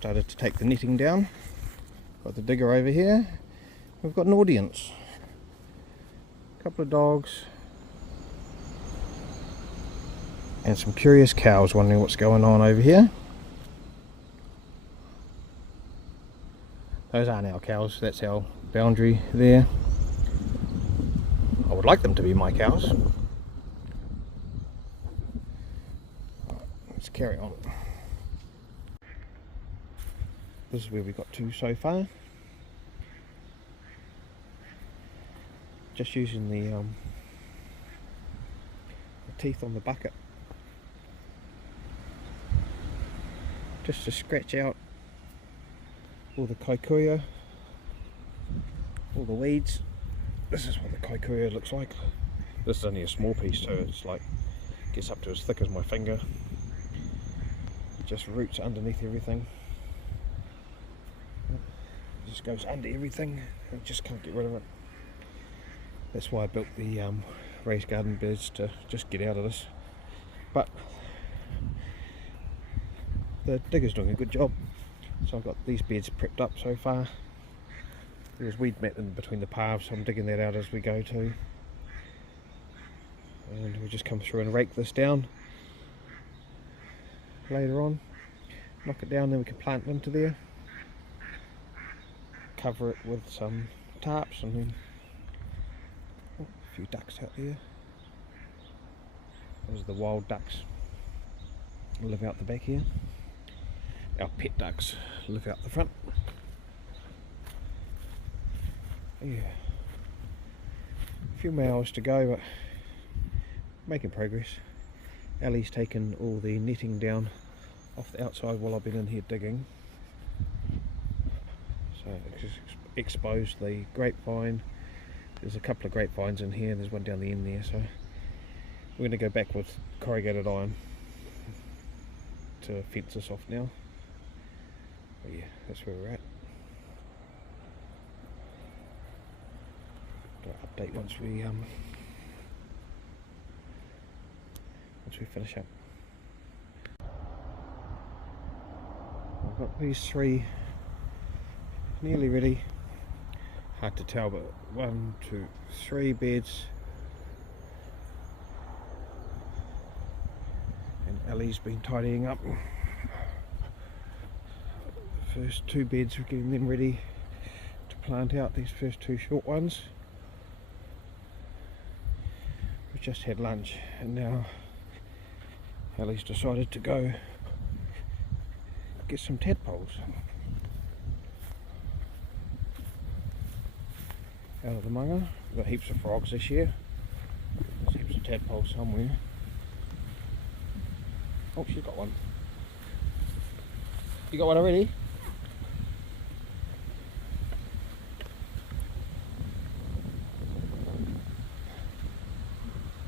started to take the netting down. Got the digger over here. We've got an audience. A couple of dogs. And some curious cows wondering what's going on over here. Those aren't our cows, that's our boundary there. I would like them to be my cows. Right, let's carry on. This is where we got to so far. Just using the teeth on the bucket just to scratch out all the kikuyu, all the weeds. This is what the kikuyu looks like. This is only a small piece, so it's like gets up to as thick as my finger. It just roots underneath everything. It just goes under everything. I just can't get rid of it. That's why I built the raised garden beds, to just get out of this. But the digger's doing a good job. So I've got these beds prepped up so far. There's weed mat in between the paths, so I'm digging that out as we go too. And we'll just come through and rake this down later on. Knock it down, then we can plant it into there. Cover it with some tarps, and then a few ducks out there. Those are the wild ducks that live out the back here. Our pet ducks live out the front. Yeah, a few more hours to go, but making progress. Ellie's taken all the netting down off the outside while I've been in here digging. So exposed the grapevine. There's a couple of grapevines in here, and there's one down the end there, so we're going to go back with corrugated iron to fence this off now. But yeah, that's where we're at. Got to update once we finish up. I've got these three nearly ready. Hard to tell, but 1, 2, 3 beds. And Ellie's been tidying up. The first 2 beds, we're getting them ready to plant out, these first 2 short ones. We just had lunch, and now Ellie's decided to go get some tadpoles out of the manga. We've got heaps of frogs this year. There's heaps of tadpoles somewhere. Oh, she's got one. You got one already?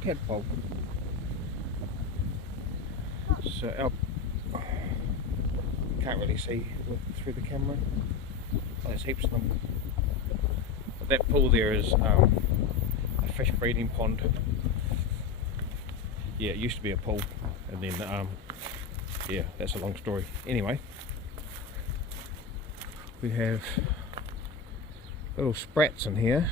Tadpole. So can't really see through the camera. Oh, there's heaps of them. But that pool there is a fish breeding pond. Yeah, it used to be a pool, and then yeah, that's a long story. Anyway, we have little sprats in here,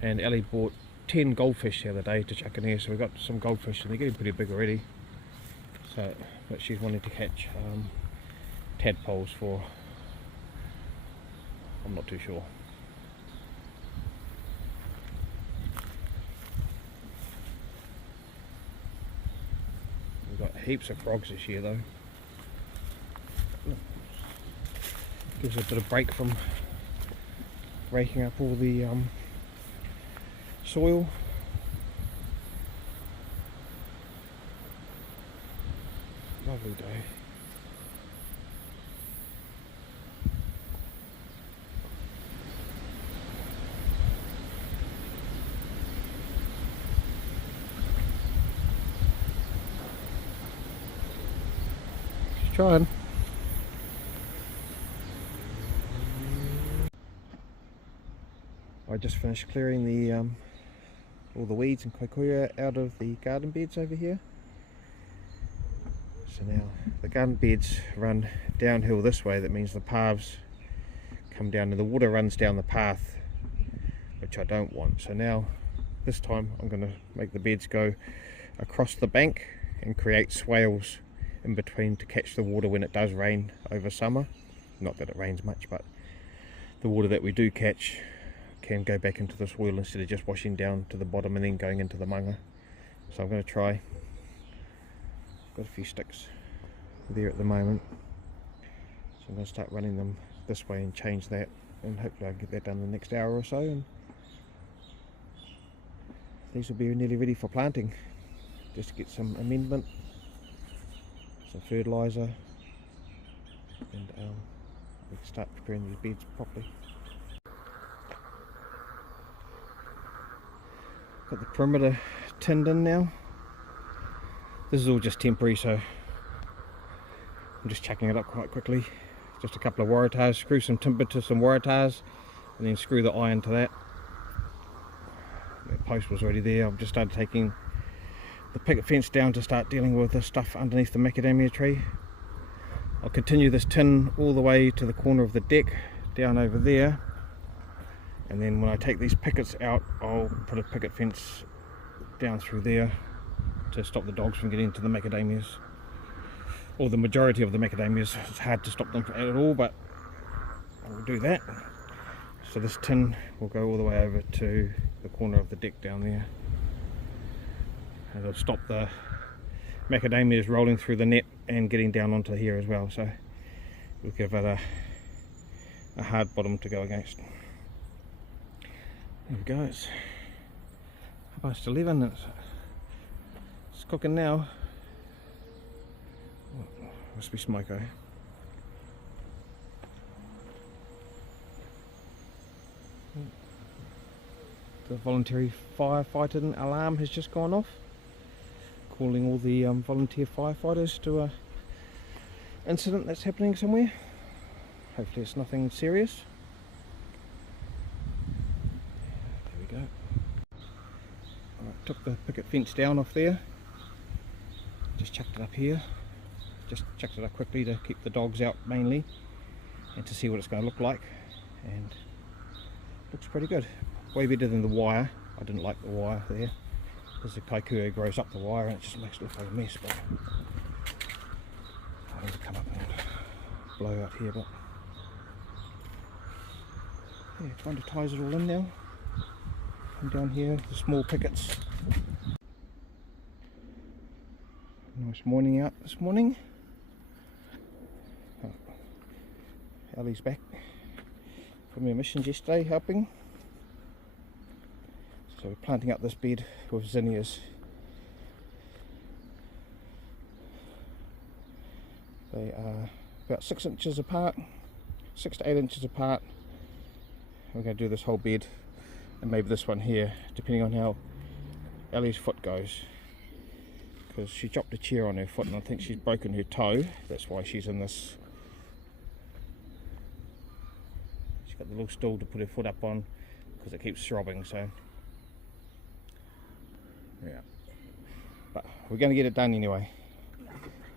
and Ellie bought 10 goldfish the other day to chuck in here, so we've got some goldfish, and they're getting pretty big already. So, but she's wanting to catch tadpoles for, I'm not too sure. We've got heaps of frogs this year though. Gives us a bit of break from raking up all the soil. Lovely day. Just trying. I just finished clearing the all the weeds and kikuyu out of the garden beds over here. So now the garden beds run downhill this way. That means the paths come down and the water runs down the path, which I don't want. So now this time I'm going to make the beds go across the bank and create swales in between to catch the water when it does rain over summer. Not that it rains much, but the water that we do catch can go back into the soil instead of just washing down to the bottom and then going into the manga. So I'm going to try. Got a few sticks there at the moment, so I'm going to start running them this way and change that, and hopefully I can get that done in the next hour or so, and these will be nearly ready for planting. Just to get some amendment, some fertiliser, and we can start preparing these beds properly. Got the perimeter tinned in now. This is all just temporary, so I'm just chucking it up quite quickly. Just a couple of waratahs, screw some timber to some waratahs, and then screw the iron to that. The post was already there. I've just started taking the picket fence down to start dealing with the stuff underneath the macadamia tree. I'll continue this tin all the way to the corner of the deck, down over there, and then when I take these pickets out, I'll put a picket fence down through there to stop the dogs from getting into the macadamias, or the majority of the macadamias. It's hard to stop them at all, but I will do that. So this tin will go all the way over to the corner of the deck down there, and it'll stop the macadamias rolling through the net and getting down onto here as well. So we'll give it a hard bottom to go against. There we go. It's 11:30. It's cooking now. Oh, must be smoke, eh? The voluntary firefighting alarm has just gone off, calling all the volunteer firefighters to a incident that's happening somewhere. Hopefully it's nothing serious. There we go. Right, took the picket fence down off there. Just chucked it up here. Just chucked it up quickly to keep the dogs out mainly, and to see what it's going to look like. And looks pretty good. Way better than the wire. I didn't like the wire there, because the kikuyu grows up the wire and it just makes it look like a mess. But I need to come up and blow out here, but yeah, trying to ties it all in now. Come down here, the small pickets. Nice morning out this morning. Oh, Ellie's back from her missions yesterday helping. So we're planting up this bed with zinnias. They are about 6 inches apart, 6 to 8 inches apart. We're going to do this whole bed, and maybe this one here, depending on how Ellie's foot goes, because she dropped a chair on her foot and I think she's broken her toe. That's why she's in this. She's got the little stool to put her foot up on because it keeps throbbing. So yeah, but we're going to get it done anyway.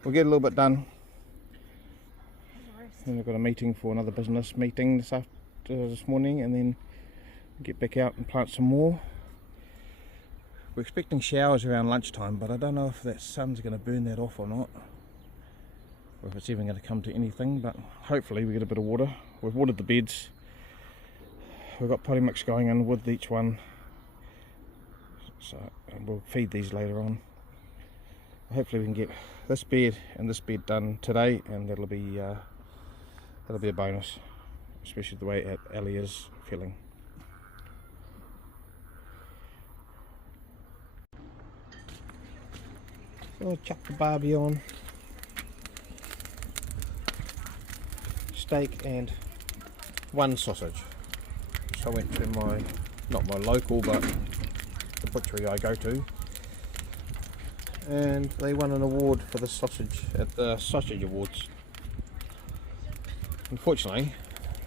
We'll get a little bit done. Then we've got a meeting for another business meeting this morning, and then get back out and plant some more. We're expecting showers around lunchtime, but I don't know if that sun's going to burn that off or not, or if it's even going to come to anything. But hopefully we get a bit of water. We've watered the beds. We've got potting mix going in with each one, so we'll feed these later on. Hopefully we can get this bed and this bed done today, and that'll be a bonus, especially the way Ellie is feeling. So I'll chuck the barbie on, steak and one sausage. So I went to not my local, but the butchery I go to, and they won an award for the sausage at the Sausage Awards. Unfortunately,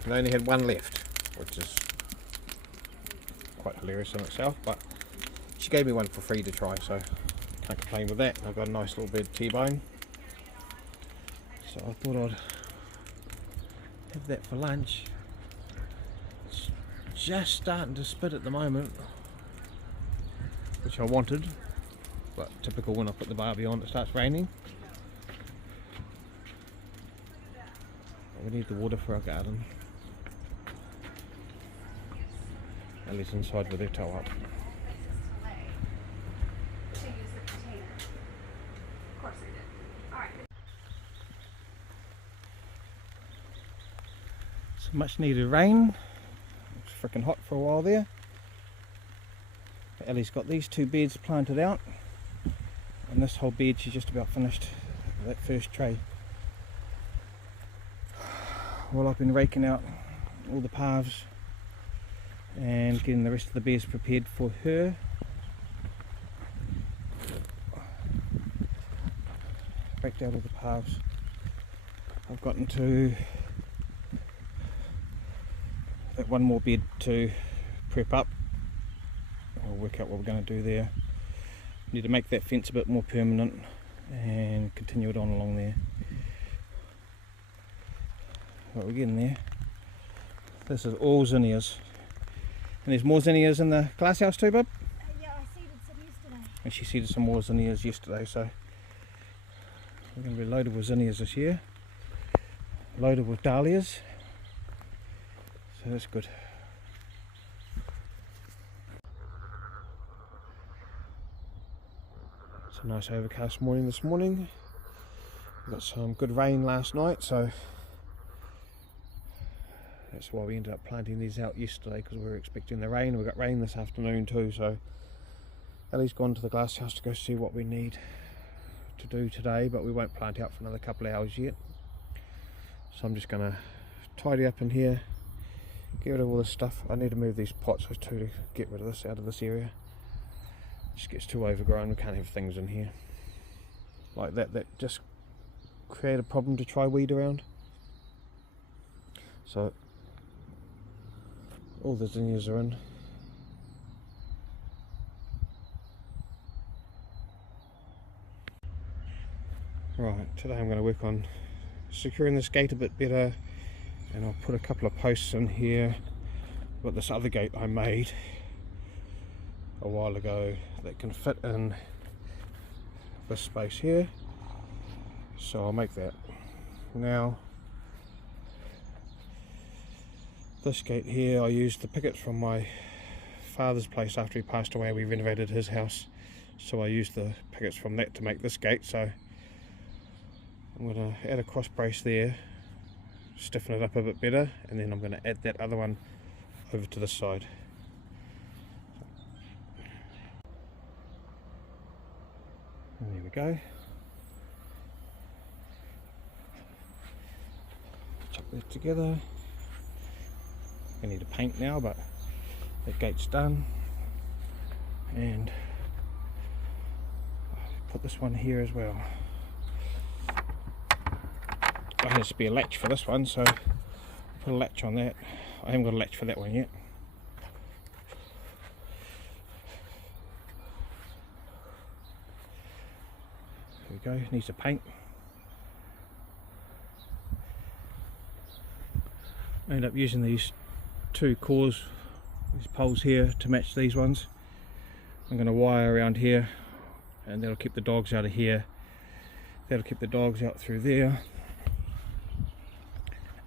they only had one left, which is quite hilarious in itself, but she gave me one for free to try, so can't complain with that. I've got a nice little bit of T-bone. So I thought I'd have that for lunch. It's just starting to spit at the moment, which I wanted, but typical when I put the barbie on it starts raining. But we need the water for our garden. Ellie's inside with her toe up. Some much needed rain. It's freaking hot for a while there. Ellie's got these 2 beds planted out, and this whole bed she's just about finished that first tray. Well, I've been raking out all the paths and getting the rest of the beds prepared for her. Raked out all the paths. I've gotten to that one more bed to prep up. I'll work out what we're going to do there. Need to make that fence a bit more permanent and continue it on along there. But we're getting there. This is all zinnias. And there's more zinnias in the glass house too, bub? Yeah, I seeded some yesterday. And she seeded some more zinnias yesterday, so we're going to be loaded with zinnias this year. Loaded with dahlias. So that's good. It's a nice overcast morning this morning. We got some good rain last night, so that's why we ended up planting these out yesterday, because we were expecting the rain. We got rain this afternoon too, so Ellie's gone to the glass house to go see what we need to do today, but we won't plant out for another couple of hours yet. So I'm just going to tidy up in here, get rid of all this stuff. I need to move these pots too to get rid of this out of this area. It just gets too overgrown. We can't have things in here like that just create a problem to try weed around. So all the zinnias are in. Right, today I'm going to work on securing this gate a bit better, and I'll put a couple of posts in here. I've got this other gate I made a while ago that can fit in this space here, so I'll make that. Now this gate here, I used the pickets from my father's place after he passed away. We renovated his house, so I used the pickets from that to make this gate. So I'm going to add a cross brace there, stiffen it up a bit better, and then I'm going to add that other one over to this side. And there we go. Chuck that together. I need to paint now, but that gate's done. And put this one here as well. There has to be a latch for this one, so put a latch on that. I haven't got a latch for that one yet. There we go, needs to paint. I end up using these 2 cores, these poles here, to match these ones. I'm going to wire around here, and that'll keep the dogs out of here. That'll keep the dogs out through there.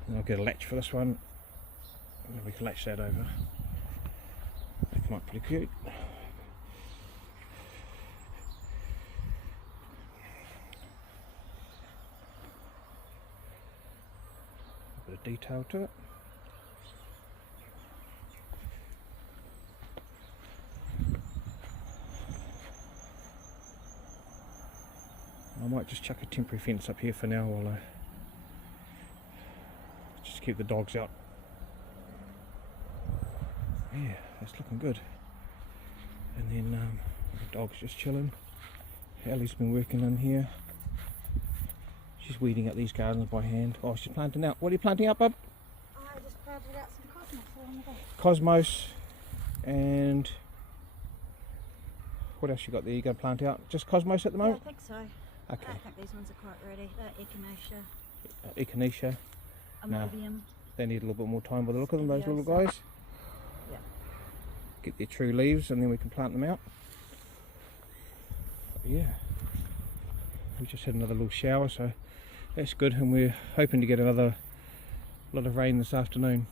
And I'll get a latch for this one, and then we can latch that over. That come out pretty cute. A bit of detail to it. I might just chuck a temporary fence up here for now while I just keep the dogs out. Yeah, that's looking good. And then the dog's just chilling. Ellie's been working in here. She's weeding up these gardens by hand. Oh, she's planting out. What are you planting out, bub? I just planted out some cosmos along the way. Cosmos. And what else you got there? You going to plant out just cosmos at the moment? Yeah, I think so. Okay. I think these ones are quite ready. They're echinacea. echinacea. No. Amobium. They need a little bit more time by the look of them, those little Zinnias. guys. Yeah. Get their true leaves and then we can plant them out. But yeah, we just had another little shower, so that's good, and we're hoping to get another lot of rain this afternoon.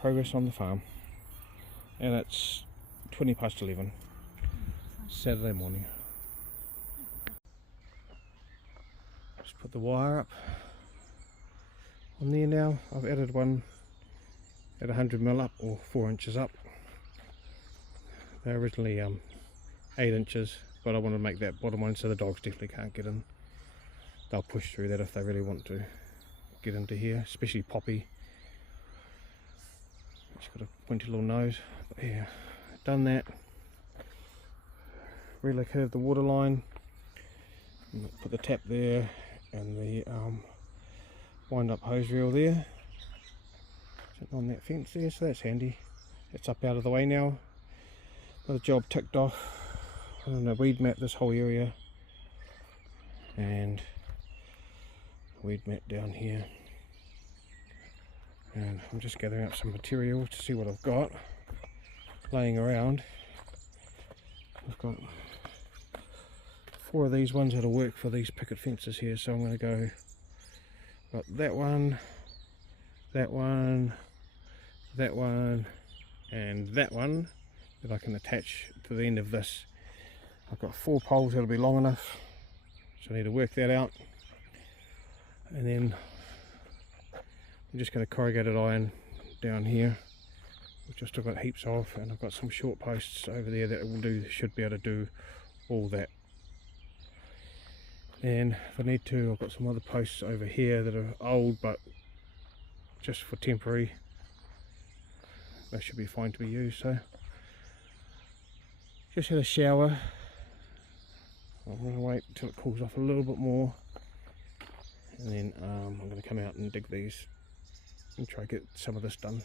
Progress on the farm, and it's 20 past 11 Saturday morning. Just put the wire up on there now. I've added one at 100mm up, or 4 inches up. They're originally 8 inches, but I want to make that bottom one so the dogs definitely can't get in. They'll push through that if they really want to get into here, especially Poppy. She's got a pointy little nose. But yeah, done that. Relocated the water line. Put the tap there and the wind up hose reel there. Sitting on that fence there, so that's handy. It's up out of the way now. Another job ticked off. I'm going to weed map this whole area and weed map down here. And I'm just gathering up some material to see what I've got laying around. I've got 4 of these ones that'll work for these picket fences here, so I'm going to go, got that one, that one, that one, and that one that I can attach to the end of this. I've got 4 poles that'll be long enough, so I need to work that out. And then I'm just going to corrugated iron down here, which I've still got heaps of, and I've got some short posts over there that will do, should be able to do all that. And if I need to, I've got some other posts over here that are old but just for temporary. They should be fine to be used. So just had a shower. I'm going to wait until it cools off a little bit more, and then I'm going to come out and dig these and try to get some of this done.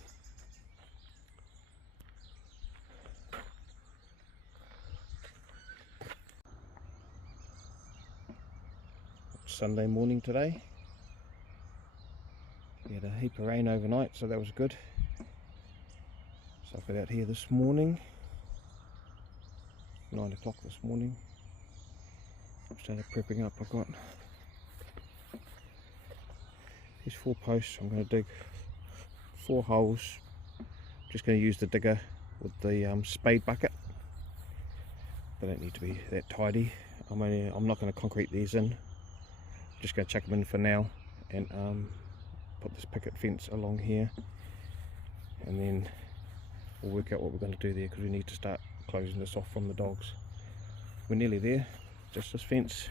Sunday morning today. We had a heap of rain overnight, so that was good. So I got out here this morning, 9 o'clock this morning. Started prepping up. I've got these 4 posts. I'm going to dig 4 holes. Just going to use the digger with the spade bucket. They don't need to be that tidy. I'm not going to concrete these in. Just going to chuck them in for now, and put this picket fence along here, and then we'll work out what we're going to do there, because we need to start closing this off from the dogs. We're nearly there. Just this fence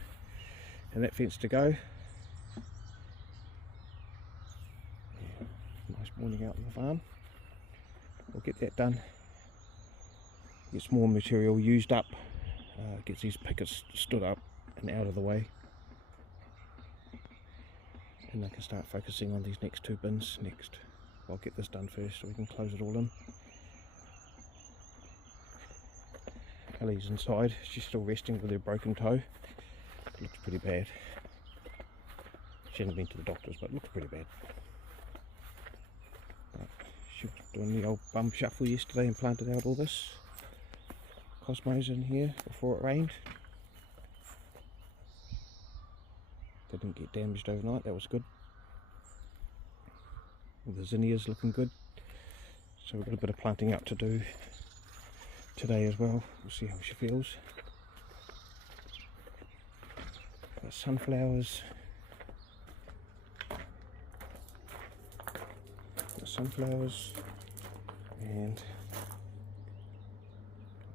and that fence to go. Yeah, nice morning out in the farm. We'll get that done. Get some more material used up. Gets these pickets stood up and out of the way. And I can start focusing on these next 2 bins next. I'll get this done first so we can close it all in. Ellie's inside. She's still resting with her broken toe. It looks pretty bad. She hasn't been to the doctors, but it looks pretty bad. But she was doing the old bum shuffle yesterday and planted out all this cosmos in here before it rained. They didn't get damaged overnight, that was good. All the zinnias looking good. So we've got a bit of planting up to do today as well. We'll see how she feels. Got sunflowers. And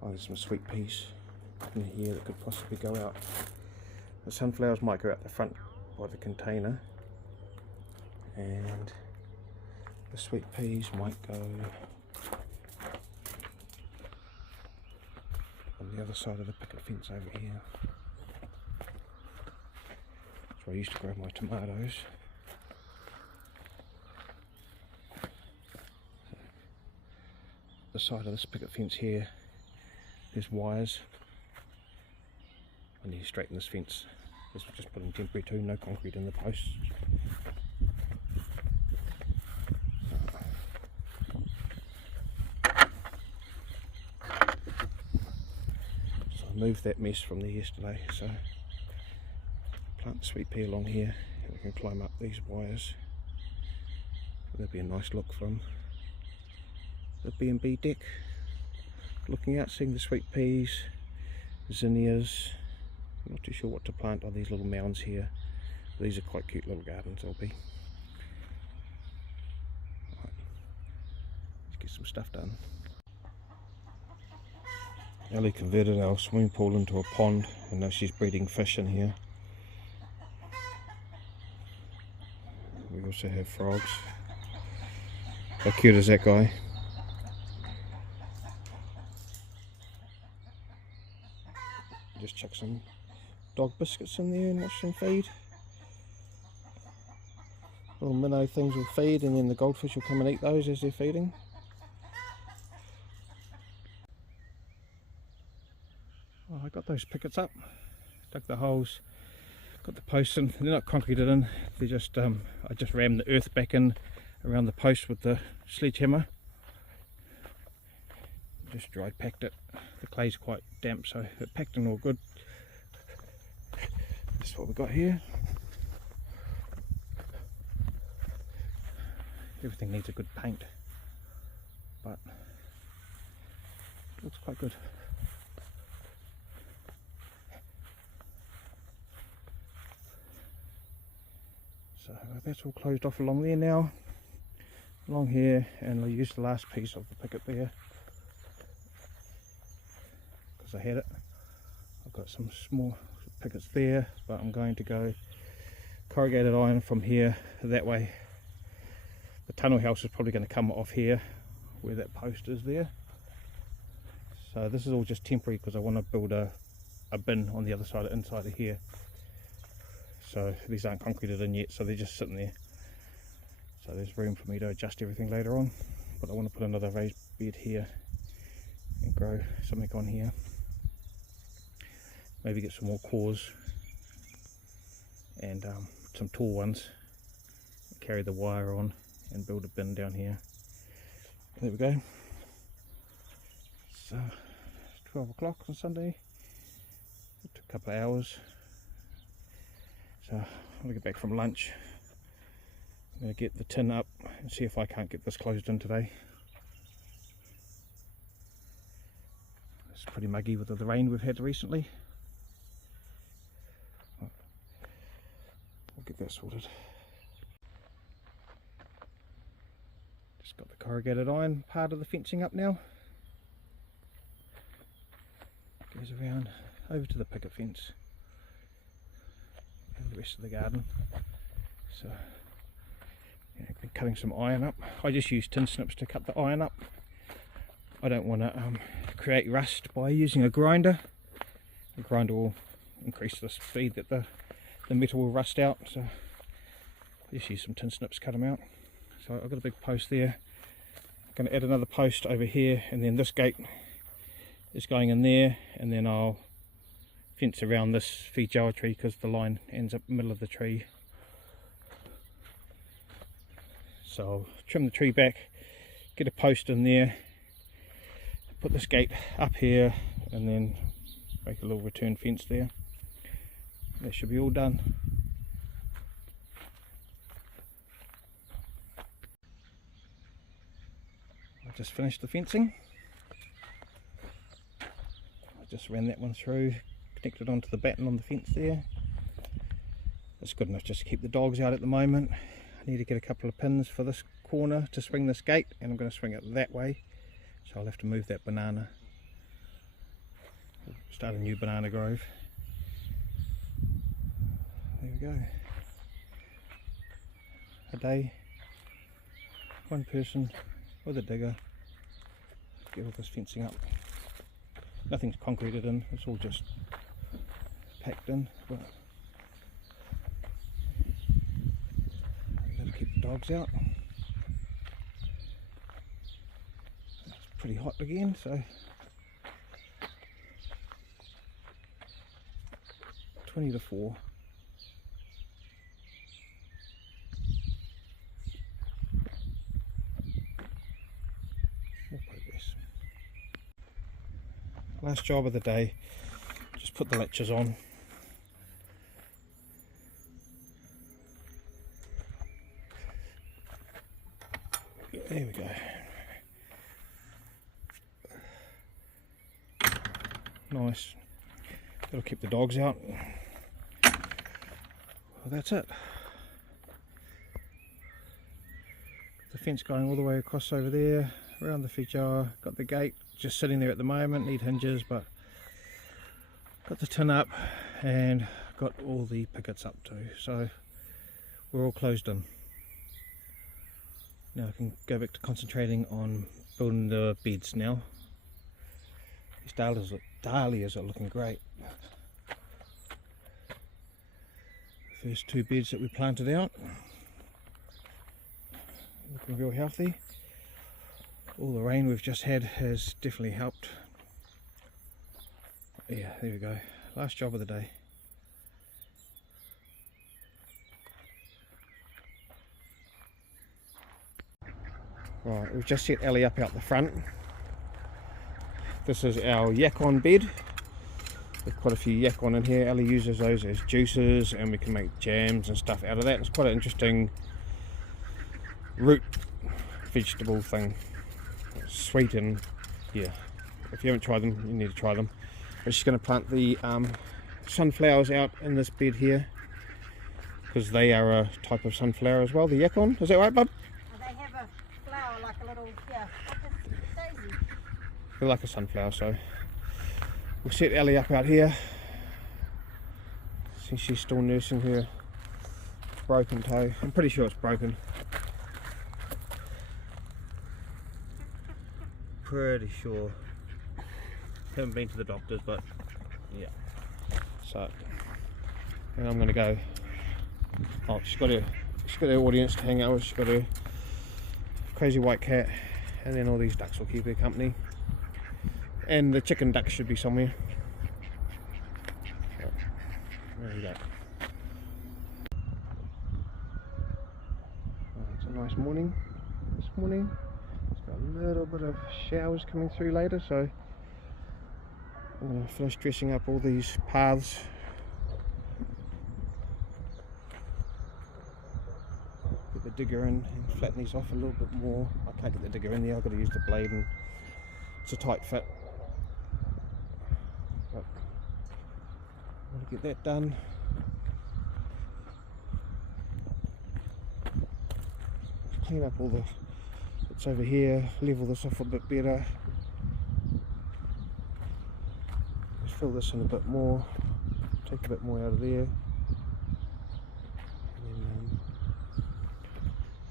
there's some sweet peas in here that could possibly go out. The sunflowers might go out the front by the container, and the sweet peas might go on the other side of the picket fence over here. That's where I used to grow my tomatoes. The side of this picket fence here, there's wires I need to straighten this fence. This was just put in temporary too, no concrete in the posts. So I moved that mess from there yesterday, so plant the sweet pea along here and we can climb up these wires. That'd be a nice look from the B&B deck. Looking out, seeing the sweet peas, zinnias. I'm not too sure what to plant on these little mounds here. These are quite cute little gardens they'll be. Right. Let's get some stuff done. Ellie converted our swimming pool into a pond and now she's breeding fish in here. We also have frogs. How cute is that guy? Just chuck some dog biscuits in there and watch them feed. Little minnow things will feed and then the goldfish will come and eat those as they're feeding. Oh, I got those pickets up, dug the holes, got the posts in. They're not concreted in, they're just I just rammed the earth back in around the post with the sledgehammer. Just dry packed it. The clay's quite damp, so it packed in all good. This is what we've got here. Everything needs a good paint, but it looks quite good. So that's all closed off along there now. Along here, and I'll use the last piece of the picket there because I had it. I've got some small pickets there, but I'm going to go corrugated iron from here that way. The tunnel house is probably going to come off here where that post is there. So this is all just temporary because I want to build a bin on the other side, inside of here. So these aren't concreted in yet, so they're just sitting there. So there's room for me to adjust everything later on, but I want to put another raised bed here and grow something on here. Maybe get some more cores and some tall ones, carry the wire on and build a bin down here. There we go. So 12 o'clock on Sunday. It took a couple of hours. So I'll get back from lunch. I'm going to get the tin up and see if I can't get this closed in today. It's pretty muggy with the rain we've had recently. We'll get that sorted. Just got the corrugated iron part of the fencing up now. Goes around over to the picket fence and the rest of the garden. So yeah, I've been cutting some iron up. I just use tin snips to cut the iron up. I don't want to create rust by using a grinder. The grinder will increase the speed that the metal will rust out, so I just use some tin snips, cut them out. So I've got a big post there. I'm going to add another post over here, and then this gate is going in there, and then I'll fence around this feijoa tree because the line ends up in the middle of the tree. So I'll trim the tree back, get a post in there, put this gate up here, and then make a little return fence there. That should be all done. I just finished the fencing. I just ran that one through, connected onto the batten on the fence there. It's good enough just to keep the dogs out at the moment. I need to get a couple of pins for this corner to swing this gate, and I'm going to swing it that way, so I'll have to move that banana. Start a new banana grove. There we go. A day, one person with a digger, get all this fencing up. Nothing's concreted in, it's all just packed in, but that'll keep the dogs out. It's pretty hot again, so 20 to 4. More progress. Last job of the day, just put the latches on. There we go. Nice. That'll keep the dogs out. Well, that's it. The fence going all the way across over there, around the feature. Got the gate just sitting there at the moment, need hinges, but got the tin up and got all the pickets up too. So we're all closed in. Now I can go back to concentrating on building the beds now. These dahlias are looking great. First 2 beds that we planted out, looking real healthy. All the rain we've just had has definitely helped. Yeah, there we go. Last job of the day. Right, we've just set Ellie up out the front. This is our yak-on bed. There's quite a few yak-on in here. Ellie uses those as juices and we can make jams and stuff out of that. It's quite an interesting root vegetable thing. It's sweet, and yeah, if you haven't tried them, you need to try them. We're just going to plant the sunflowers out in this bed here because they are a type of sunflower as well, the yak-on. Is that right, bub? They have a flower like a little, yeah, like a daisy. They're like a sunflower, so we'll set Ellie up out here. See, she's still nursing her broken toe. I'm pretty sure it's broken. Pretty sure. Haven't been to the doctors, but yeah. So, and I'm gonna go. Oh, she's got her audience to hang out with. She's got her crazy white cat, and then all these ducks will keep her company. And the chicken ducks should be somewhere. So, there you go. It's a nice morning this morning. It's got a little bit of showers coming through later, so I'm going to finish dressing up all these paths. Get the digger in and flatten these off a little bit more. I can't get the digger in there, I've got to use the blade and it's a tight fit. But I want to get that done. Clean up all the bits over here, level this off a bit better. Just fill this in a bit more, take a bit more out of there. And then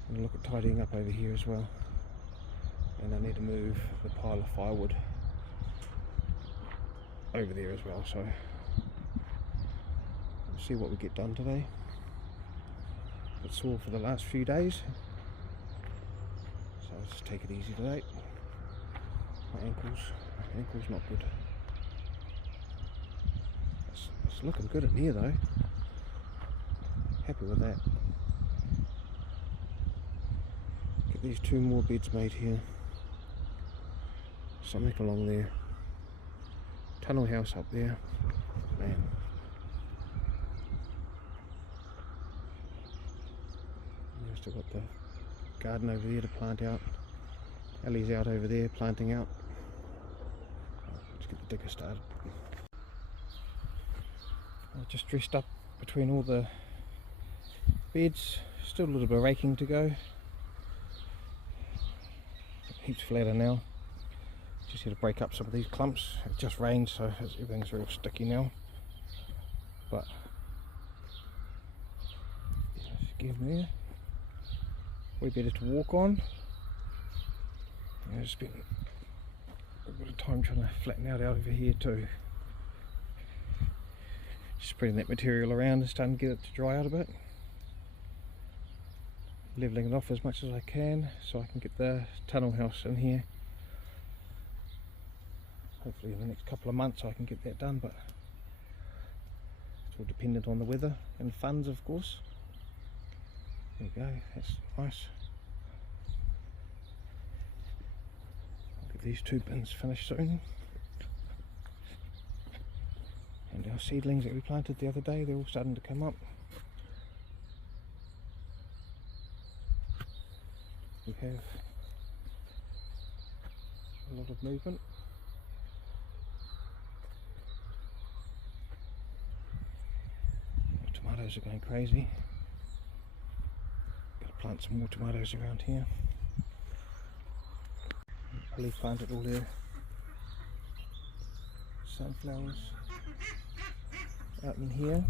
I'm going to look at tidying up over here as well. And I need to move the pile of firewood over there as well, so we'll see what we get done today. It's sore for the last few days, so I'll just take it easy today. My ankle's not good. It's looking good in here though. Happy with that. Get these 2 more beds made here. Something along there. Tunnel house up there. Man. Yeah, still got the garden over there to plant out. Ellie's out over there planting out. Let's get the digger started. I just dressed up between all the beds. Still a little bit of raking to go. Heaps flatter now. Just here to break up some of these clumps. It just rained, so everything's real sticky now. But just give me way better to walk on. I spent a bit of time trying to flatten out over here too. Just spreading that material around and starting to get it to dry out a bit. Leveling it off as much as I can so I can get the tunnel house in here. Hopefully in the next couple of months I can get that done, but It's all dependent on the weather and funds, of course. There we go, that's nice. I'll get these 2 bins finished soon. And our seedlings that we planted the other day, they're all starting to come up. We have a lot of movement. The tomatoes are going crazy. Got to plant some more tomatoes around here. Polly planted all their sunflowers out in here.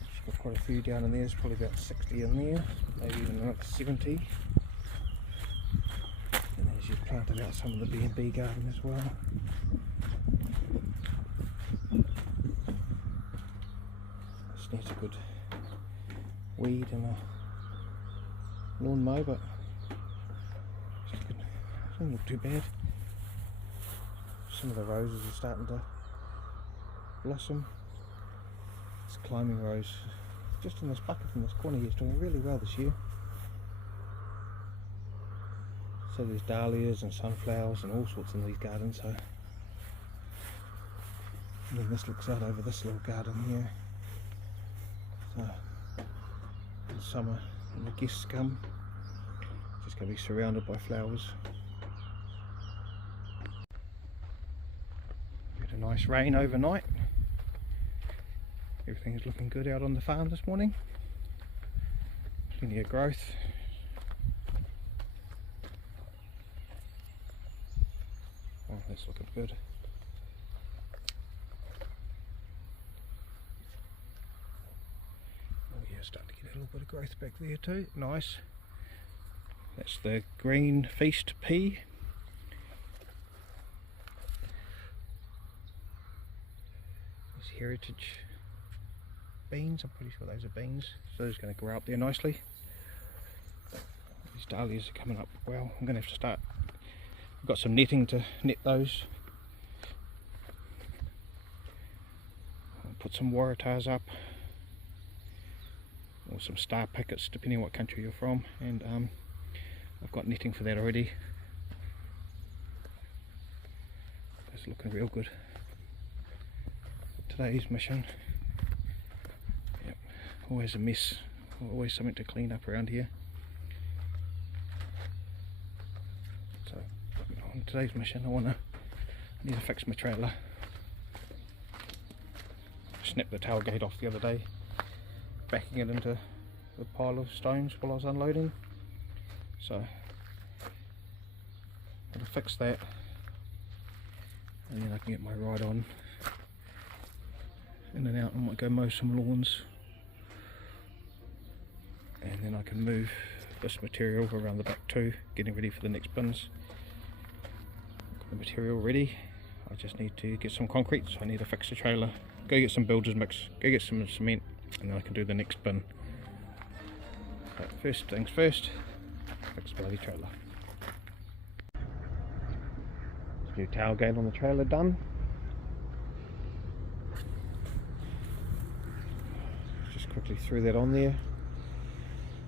She's got quite a few down in there. There's probably about 60 in there, maybe even another 70. And then she's planted out some of the B&B garden as well. This needs a good weed and a lawn mow, but it doesn't look too bad. Some of the roses are starting to blossom. This climbing rose, just in this bucket in this corner here, is doing really well this year. So there's dahlias and sunflowers and all sorts in these gardens. So, and then this looks out over this little garden here. So in the summer, when the guests come, it's just going to be surrounded by flowers. We had a nice rain overnight. Everything's looking good out on the farm this morning. Plenty of growth. Oh, that's looking good. Oh yeah, starting to get a little bit of growth back there too. Nice. That's the green feast pea. These heritage beans, I'm pretty sure those are beans. So they're just going to grow up there nicely. These dahlias are coming up well. I'm going to have to start. I've got some netting to net those. I'll put some waratahs up, or some star pickets depending on what country you're from, and I've got netting for that already. That's looking real good. Today's mission. Yep, always a mess, always something to clean up around here. So on today's mission I need to fix my trailer. Snapped the tailgate off the other day, backing it into the pile of stones while I was unloading. So I'm going to fix that, and then I can get my ride on in and out. I might go mow some lawns, and then I can move this material around the back too, getting ready for the next bins. Got the material ready, I just need to get some concrete, so I need to fix the trailer, go get some builder's mix, go get some cement, and then I can do the next bin. But first things first, fix the bloody trailer. New tailgate on the trailer done. Just quickly threw that on there.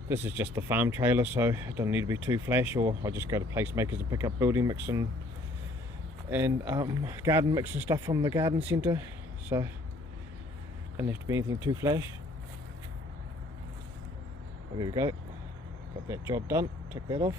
This is just the farm trailer, so it doesn't need to be too flash, or I just go to placemakers and pick up building mix and garden mix and stuff from the garden centre, so doesn't have to be anything too flash. Oh, there we go, got that job done, tick that off.